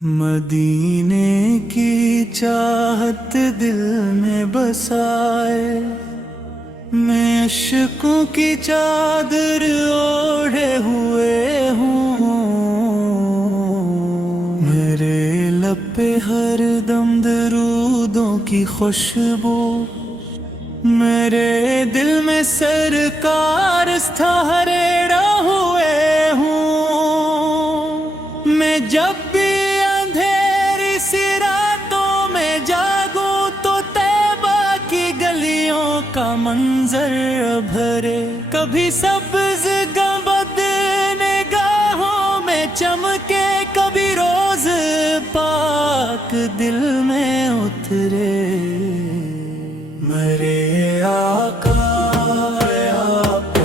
مدینے کی چاہت دل میں بسائے، میں عشقوں کی چادر اوڑھے ہوئے ہوں، میرے لب پہ ہر دم درودوں کی خوشبو، میرے دل میں سرکار استھارے ہوئے ہوں، میں جب بھی اندھیری سی راتوں میں جاگوں تو طیبہ کی گلیوں کا منظر بھرے، کبھی سبز گنبد نگاہوں میں چمکے، کبھی روز پاک دل میں اترے، میرے آقا آپ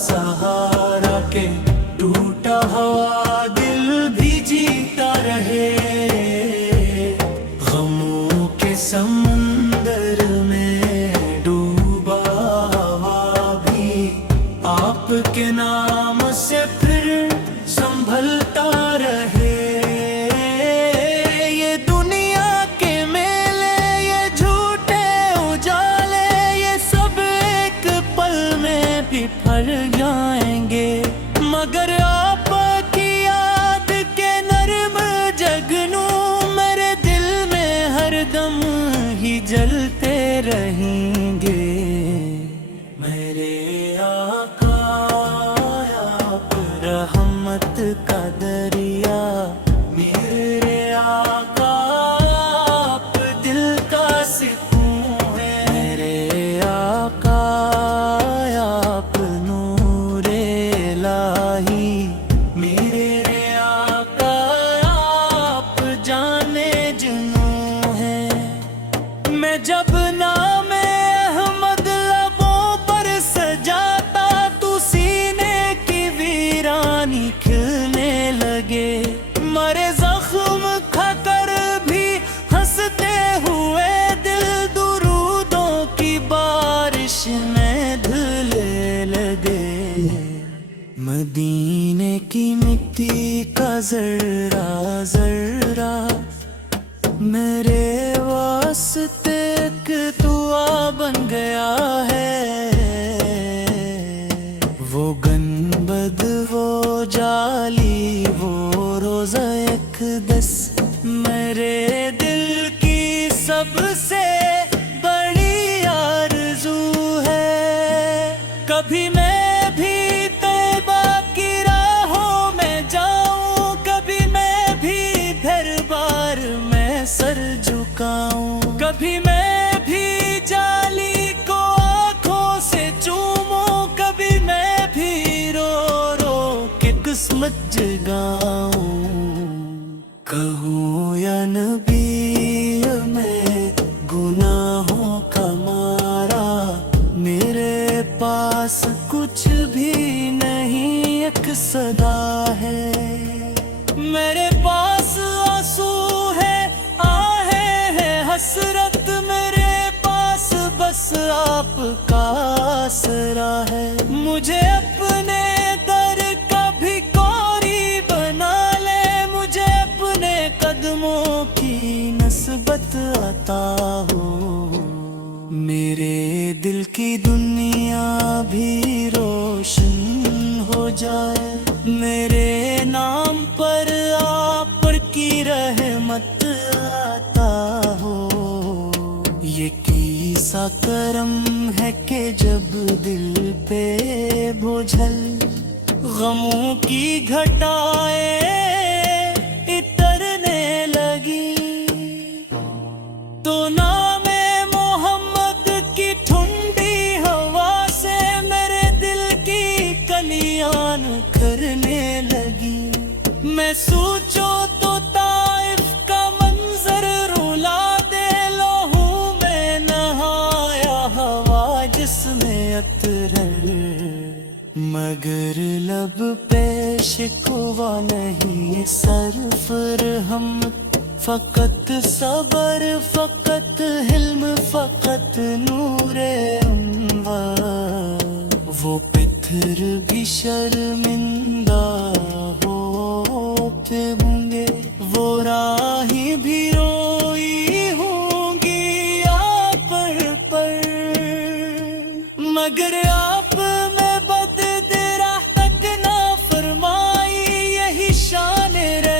سہارا کے ٹوٹا ہوا دل بھی جیتا رہے، غموں کے سمندر میں ڈوبا ہوا بھی آپ کے نام سے پھر سنبھلتا رہے، یہ دنیا کے میلے، یہ جھوٹے اجالے، یہ سب ایک پل میں بھی پھر جائیں گے، مگر آپ کی یاد کے نرم جگنوں میرے دل میں ہر دم ہی جلتے رہیں گے، میرے آقا آپ رحمت کا دریا، میرے آقا آپ دل کا سکون ہے، میرے آقا آپ نور الہی، میرے آقا آپ جانے جنوں ہیں، میں جب نام احمد لبوں پر سجاتا تو سینے کی ویرانی کھلنے لگے، مرے زخم کھا کر بھی ہنستے ہوئے دل درودوں کی بارش میں دھلے لگے، مدینے کی مٹی کا ذرہ ذرہ میرے واسطے ایک دعا بن گیا ہے، وہ گنبد وہ جالی وہ روزہ اقدس میرے دل کی سب سے بڑی آرزو ہے، کبھی میں بھی طیبہ کی راہوں میں جاؤں، کبھی میں بھی پھر بار میں سر جھکاؤں، کبھی میں بھی جالی کو آنکھوں سے چوموں، کبھی میں بھی رو رو کے قسمت جگاؤں، کہوں یا نبی میں گناہوں کا مارا، میرے پاس کچھ بھی نہیں ایک صدا ہے، میرے پاس آنسو ہے آہیں ہے حسرت، میرے پاس بس آپ کا آسرا ہے، مجھے اپنے در کا بھکاری بنا لے، مجھے اپنے قدموں کی نسبت عطا ہو، میرے دل کی دنیا بھی روشن ہو جائے، میرے نام پر آپ کی رحمت عطا ہو، یہ کیسا کرم ہے کہ جب دل پہ بوجھل غموں کی گھٹائیں اترنے لگی، تو نام محمد کی ٹھنڈی ہوا سے میرے دل کی کلیاں کرنے لگی، میں سوچو تو طائف کا منظر رلا دے، لہو میں نہایا ہوا جس میں عطر، مگر لب پہ شکوہ نہیں صرف رحم، فقط صبر فقط حلم فقط نور انوار، وہ پتھر بھی شرمندہ ہوتے ہوں گے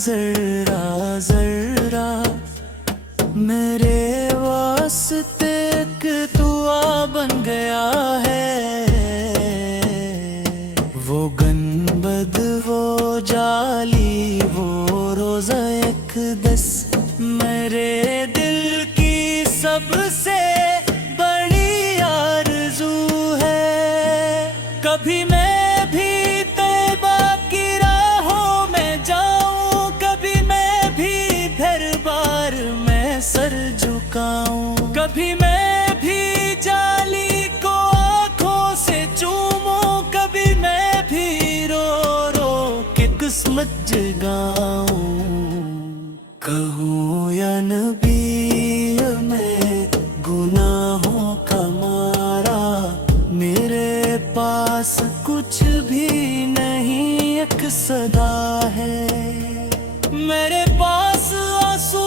ذرہ ذرہ میرے واسطے ایک دعا بن گیا ہے۔ وہ گنبد وہ جالی وہ روزہ اقدس میرے دل کی سب سے بڑی آرزو ہے۔ کبھی میں بھی طیبہ کی راہوں میں جاؤں، کبھی میں بھی دربار میں سر جھکاؤں، کبھی میں بھی جالی کو آنکھوں سے چوموں، کبھی میں بھی رو رو کے قسمت جگاؤں۔ کہوں یا نبی میں گناہوں کا مارا، میرے پاس کچھ بھی نہیں ایک صدا ہے۔ میرے پاس آنسو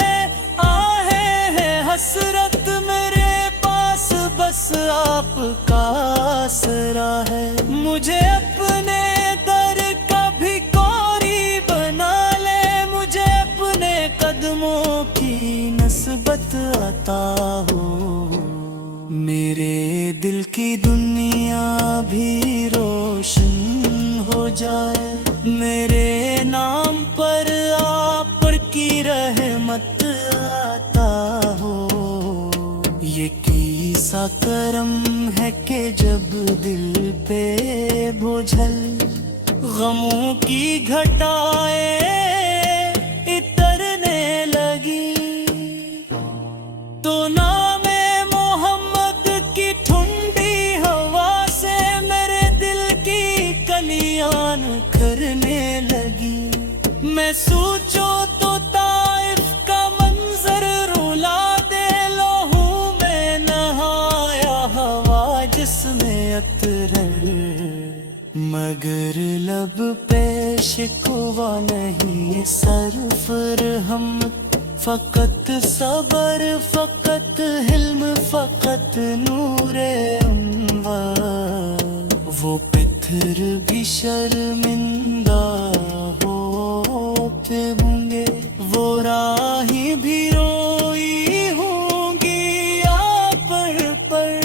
ہے آہیں ہے حسرت، میرے پاس بس آپ کا آسرا ہے۔ مجھے اپنے در کا بھکاری بنا لے، مجھے اپنے قدموں کی نسبت عطا ہو۔ میرے دل کی دنیا بھی روشن ہو جائے، میرے نام پر آپ کی رحمت عطا ہو۔ یہ کیسا کرم ہے کہ جب دل پہ بوجھل غموں کی گھٹائیں اترنے لگی، تو نام محمد کی ٹھنڈی ہوا سے میرے دل کی کلیاں کرنے لگی۔ میں سوچوں تو طائف کا منظر رلا دے، لہو میں نہایا ہوا جس میں عطر، مگر لب پہ شکوہ نہیں صرف رحم، فقط صبر فقط حلم فقط نور انوار۔ وہ پتھر بھی شرمندہ ہوتے ہوں گے، وہ راہیں بھی روئی ہوں گی آپ پر،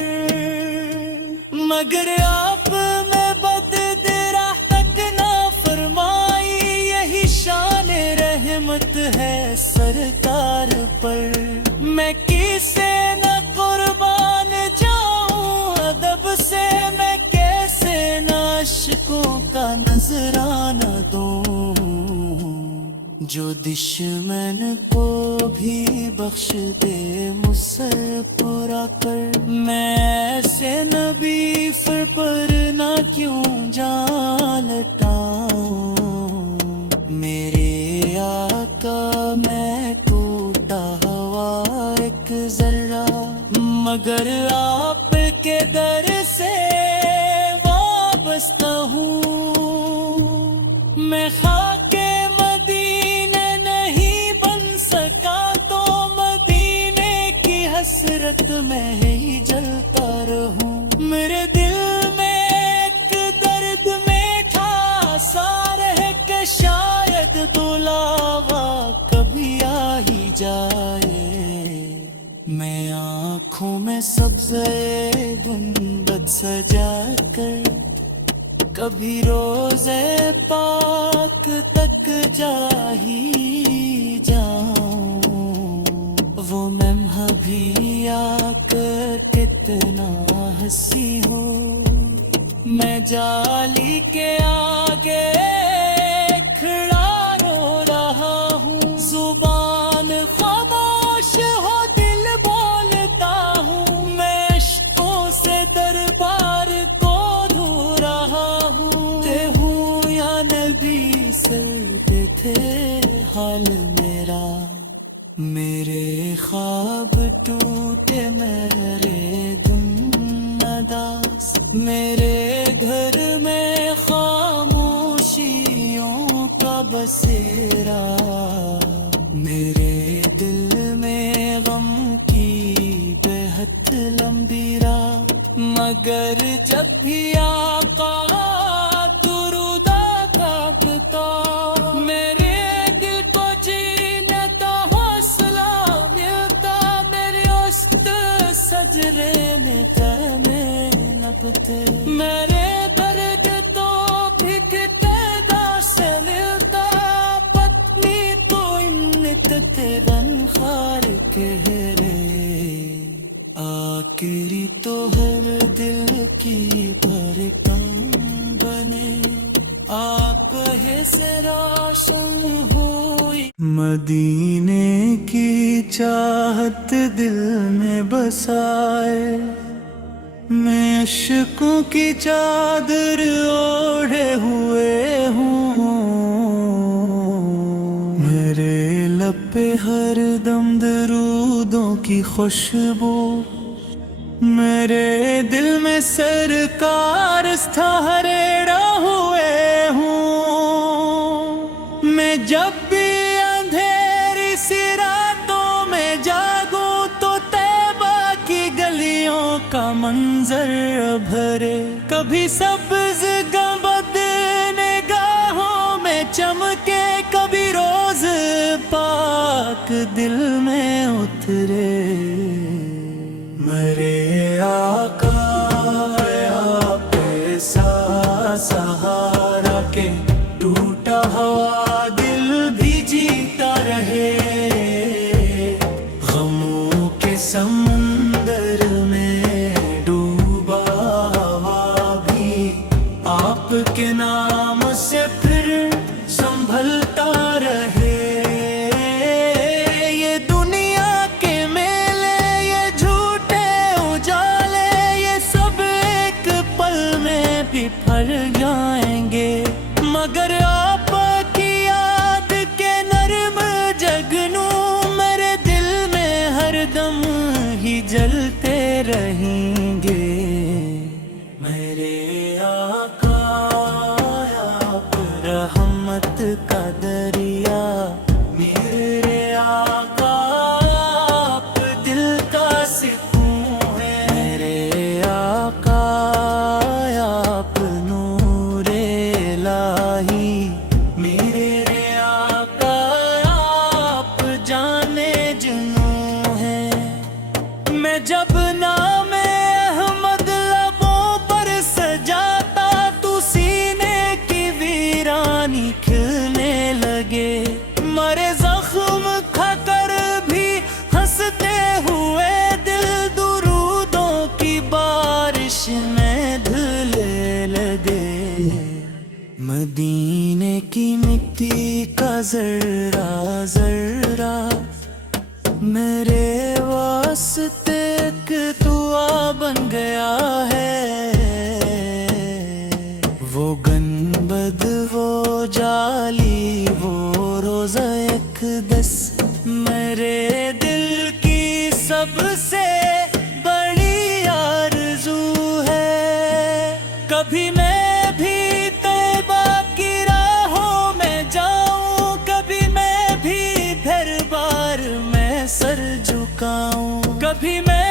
مگر آپ میں بددرا تک نہ فرمائی، یہی شان رحمت ہے سرکار پر۔ میں کسے نہ قربان جاؤں ادب سے، میں کیسے نہ عشقوں کا نذرانہ دوں، جو دشمن کو بھی بخش دے مجھ سے پورا کر۔ میں ایسے نبی پر نہ کیوں جان لٹاؤں، میرے آقا میں ٹوٹا ہوا ایک ذرہ، مگر آپ کے در سے وابستہ ہوں۔ میں خاک مدینے نہیں بن سکا تو مدینے کی حسرت میں ہی جلتا رہوں۔ میرے دل میں ایک درد میٹھا سار ہے کہ شاید دلاوا کبھی آ ہی جائے۔ میں آنکھوں میں سبزے گنبد سجا کر کبھی روزے پاک تک جا ہی جاؤں، وہ ممحہ بھی آ کر کتنا ہنسی ہو۔ میں جالی کے آگے کھڑا رو رہا ہوں، زبان خاموش ہو دل بولتا ہوں، میں عشقوں سے دربار کو دھو رہا ہوں۔ تے ہوں یا نبی سر پہ تھے حال میرا، میرے خواب ٹوٹے میرے دم نداس، میرے گھر میں خاموشیوں کا بسیرا، میرے دل میں غم کی بے حد لمبی رات، مگر جب بھی آقا درود آتا میرے رابطے میرے درد تو بھیگتے سے ملتا پتنی تو امت تیرن خار کہرے آخری تو ہر دل کی دھڑکن بنے آپ ہی سے روشن ہوئی مدینے کی چاہت دل میں بسائے میں عشقوں کی چادر اوڑھے ہوئے ہوں میرے لب پہ ہر دم درودوں کی خوشبو میرے دل میں سرکار استھارے ہوئے ہوں میں جب بھی اندھیری سی راتوں میں جاگوں تو طیبہ کی گلیوں کا منظر بھرے کبھی سبز گنبد نگاہوں میں چمکے کبھی روز پاک دل میں اترے میرے آقا آپ ایسا سہارا کے ٹوٹا ہوا دل بھی جیتا رہے غموں کے سمندر میں ڈوبا ہوا بھی آپ کے نام سے پھر سنبھلتا رہے پھر جائیں گے مگر آپ کی یاد کے نرم جگنوں میرے دل میں ہر دم ہی جلتے رہیں گے میرے آقا آپ رحمت کا دریا میرے آقا آپ دل کا سکون ہے میرے آقا میرے آقا آپ جانے جنوں ہیں میں جب نام احمد لبوں پر سجاتا تو سینے کی ویرانی کھلنے لگے مرے زخم کھا کر بھی ہنستے ہوئے دل درودوں کی بارش میں دھلے لگے مدینے کی مٹی کا ذرہ ذرہ میرے واسطے ایک دعا بن گیا ہے وہ گنبد وہ جالی وہ روزہ اقدس میرے دل کی سب سے بڑی آرزو ہے کبھی میں سر جھکاؤں کبھی میں